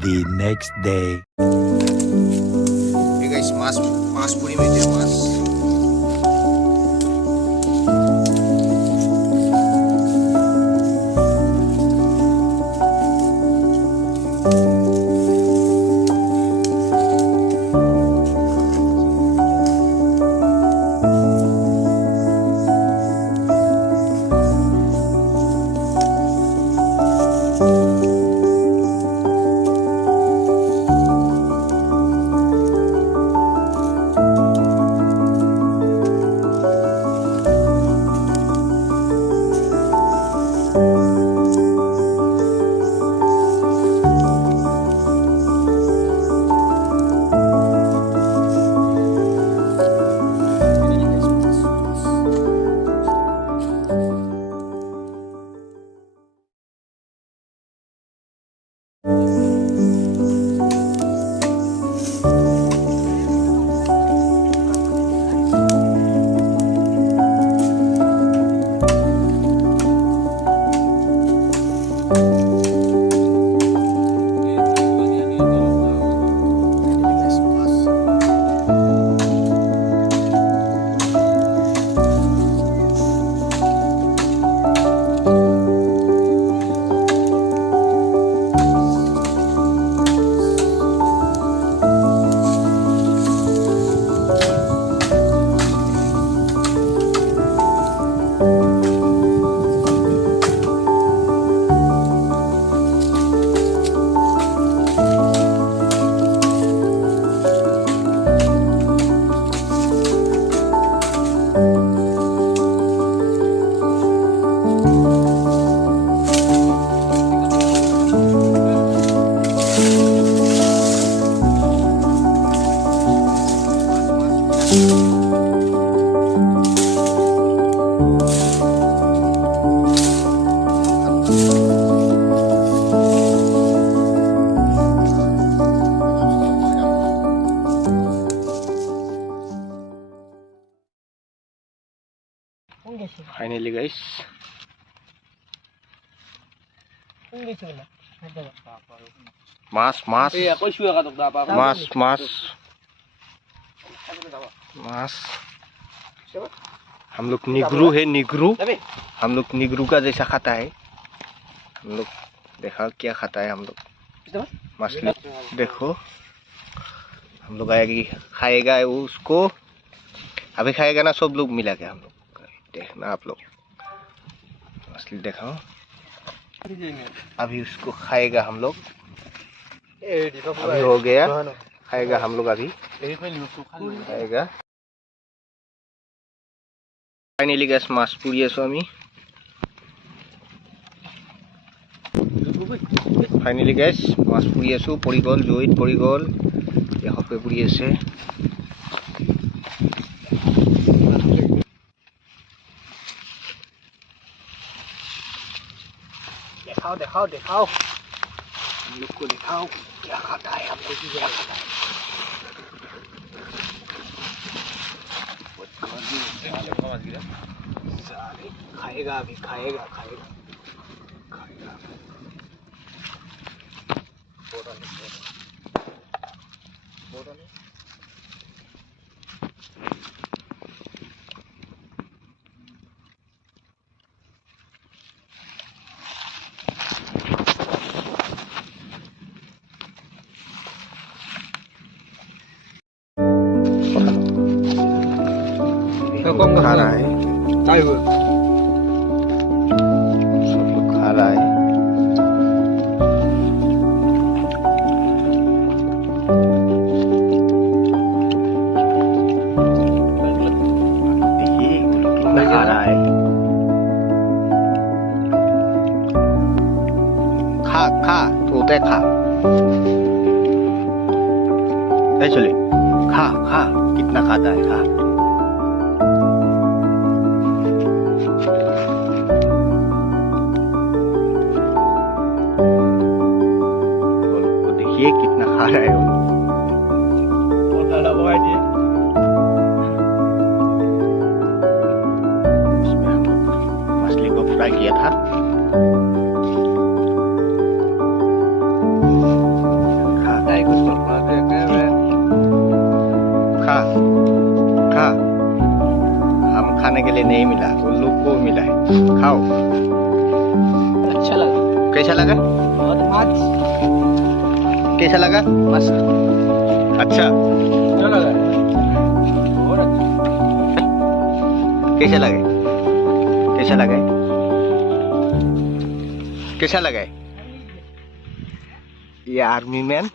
the next day. Hey guys, mas puri में थे mas. Finally guys, mas हम लोग निगरू है, निगरू हम लोग निगरू का जैसा खाता है। हम लोग देखा क्या खाता है हम लोग मछली। देखो हम लोग आएगी खाएगा उसको, अभी खाएगा ना सब लोग मिला के। हम लोग देखना, आप लोग मछली देखो, अभी उसको खाएगा हम लोग। अभी हो गया, खाएगा हम लोग, अभी खाएगा। फाइनली गैस माছ पुरी आছো আমি। ফাইনালি গেছ মাছ পুৰি আছো, পৰি গ'ল, জুইত পৰি গ'ল, এশকৈ পুৰি আছে। देखाओ देखाओ देखाओ, हम लोग को दिखाओ क्या खाता है, हमको क्या खाता है। खाएगा अभी, खाएगा खाएगा खाएगा। खा रहा है, सब लोग खा रहा है। देखिए कितना खा रहा है। खा खा तोते खा, चले खा खा, कितना खाता है, खा। देखिए कितना खा रहा है वो। इसमें हम मछली को फ्राई किया था। खाने के लिए नहीं मिला, उल्लू को मिला है। खाओ। अच्छा लगा, कैसा लगा? बहुत मस्त, कैसा लगा? मस्त, अच्छा। अच्छा लगा, बहुत अच्छा। कैसा लगे? कैसा लगे? कैसा लगे? ये आर्मी मैन